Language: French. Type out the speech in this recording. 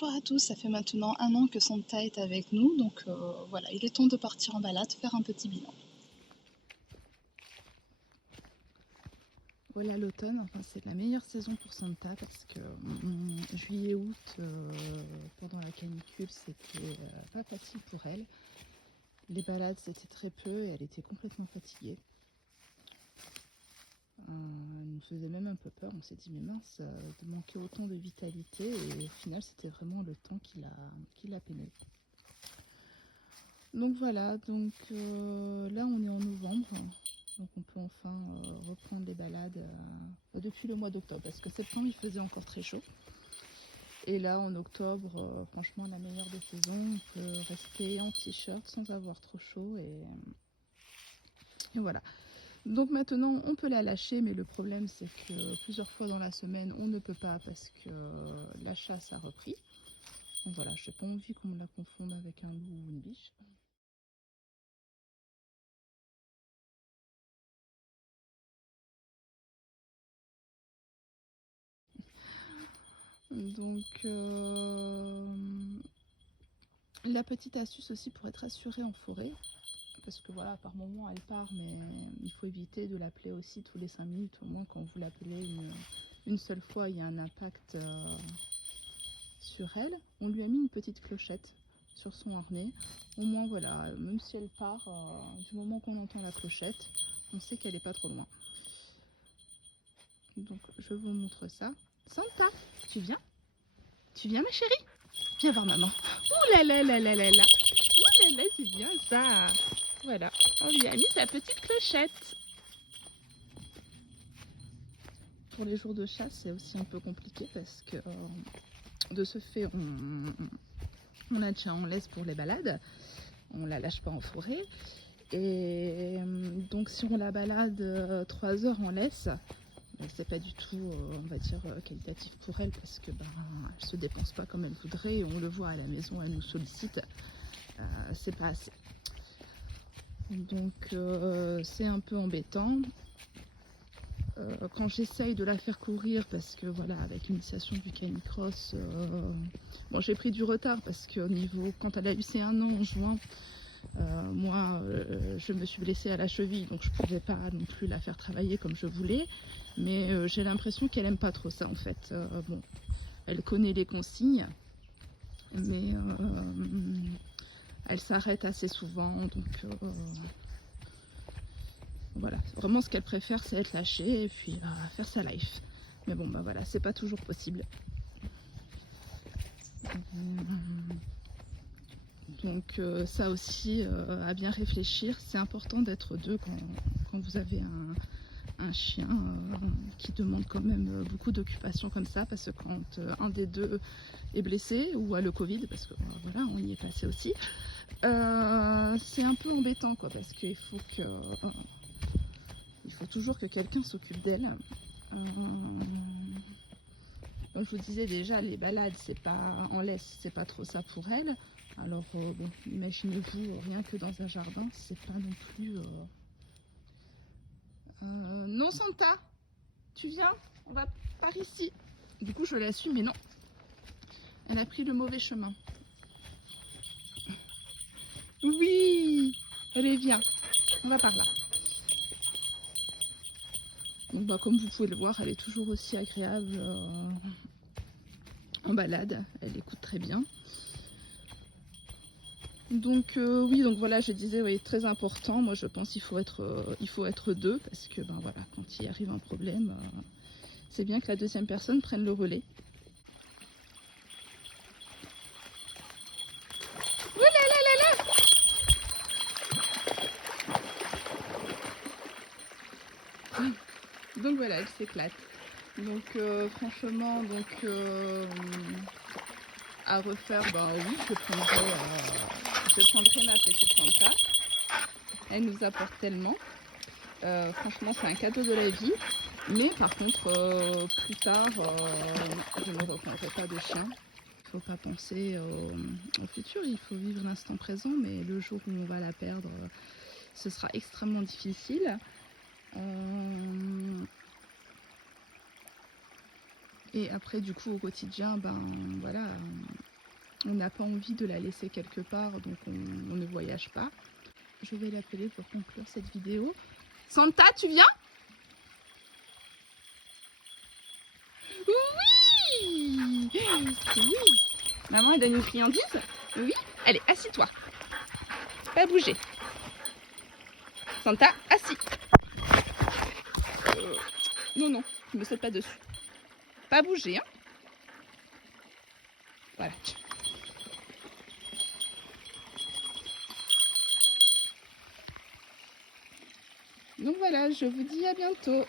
bonjour à tous, ça fait maintenant 1 an que Santa est avec nous, donc voilà, il est temps de partir en balade, faire un petit bilan. Voilà l'automne, enfin c'est la meilleure saison pour Santa parce que juillet-août, pendant la canicule, c'était pas facile pour elle. Les balades c'était très peu et elle était complètement fatiguée. Elle nous faisait même un peu peur, on s'est dit mais mince, de manquer autant de vitalité, et au final c'était vraiment le temps qui l'a peiné. Donc voilà, donc là on est en novembre, donc on peut enfin reprendre les balades depuis le mois d'octobre, parce que septembre il faisait encore très chaud. Et là en octobre, franchement la meilleure des saisons, on peut rester en t-shirt sans avoir trop chaud, et voilà. Donc maintenant on peut la lâcher, mais le problème c'est que plusieurs fois dans la semaine on ne peut pas parce que la chasse a repris. Donc voilà, je n'ai pas envie qu'on me la confonde avec un loup ou une biche. Donc la petite astuce aussi pour être assurée en forêt, parce que voilà, par moment elle part, mais il faut éviter de l'appeler aussi tous les 5 minutes. Au moins quand vous l'appelez une seule fois, il y a un impact sur elle. On lui a mis une petite clochette sur son harnais. Au moins voilà, même si elle part, du moment qu'on entend la clochette, on sait qu'elle n'est pas trop loin. Donc je vous montre ça. Santa, tu viens? Tu viens ma chérie? Viens voir maman. Ouh là là là là là là. Ouh là là, c'est bien ça. Voilà, on lui a mis sa petite clochette. Pour les jours de chasse, c'est aussi un peu compliqué parce que de ce fait, on la tient en laisse pour les balades. On la lâche pas en forêt. Et donc si on la balade 3 heures en laisse, c'est pas du tout, on va dire, qualitatif pour elle, parce que elle se dépense pas comme elle voudrait, et on le voit à la maison, elle nous sollicite, c'est pas assez. Donc c'est un peu embêtant. Quand j'essaye de la faire courir, parce que voilà, avec l'initiation du canicross, bon, j'ai pris du retard parce que quand elle a eu ses 1 an en juin, moi je me suis blessée à la cheville, donc je pouvais pas non plus la faire travailler comme je voulais, mais j'ai l'impression qu'elle aime pas trop ça en fait. Bon, elle connaît les consignes, mais elle s'arrête assez souvent, donc voilà, vraiment ce qu'elle préfère c'est être lâchée et puis faire sa life. Mais bon voilà, c'est pas toujours possible. Donc ça aussi, à bien réfléchir. C'est important d'être deux quand vous avez un chien qui demande quand même beaucoup d'occupation comme ça, parce que quand un des deux est blessé ou a le Covid, parce que voilà, on y est passé aussi, c'est un peu embêtant quoi, parce qu'il faut toujours que quelqu'un s'occupe d'elle. Comme je vous disais déjà, les balades c'est pas en laisse, c'est pas trop ça pour elle. Alors bon, imaginez-vous, rien que dans un jardin, c'est pas non plus non Santa, tu viens, on va par ici. Du coup je la suis, mais non, elle a pris le mauvais chemin. Oui, allez viens, on va par là. Donc comme vous pouvez le voir, elle est toujours aussi agréable en balade, elle écoute très bien. Donc oui, donc voilà, je disais, oui, très important. Moi je pense qu'il faut être deux, parce que voilà, quand il arrive un problème, c'est bien que la deuxième personne prenne le relais. Ouh là là là là. Donc voilà, elle s'éclate. Donc franchement, donc à refaire, oui, je prendrai ma petite Santa. Elle nous apporte tellement. Franchement, c'est un cadeau de la vie. Mais par contre, plus tard, je ne reprendrai pas de chien. Il ne faut pas penser au futur, il faut vivre l'instant présent. Mais le jour où on va la perdre, ce sera extrêmement difficile. Et après, du coup, au quotidien, voilà, On n'a pas envie de la laisser quelque part, donc on ne voyage pas. Je vais l'appeler pour conclure cette vidéo. Santa, tu viens? Oui! Oui! Maman, elle donne une friandise? Oui? Allez, assis-toi. Pas bouger. Santa, assis. Non, non, ne me saute pas dessus. Pas bouger, hein? Voilà. Donc voilà, je vous dis à bientôt.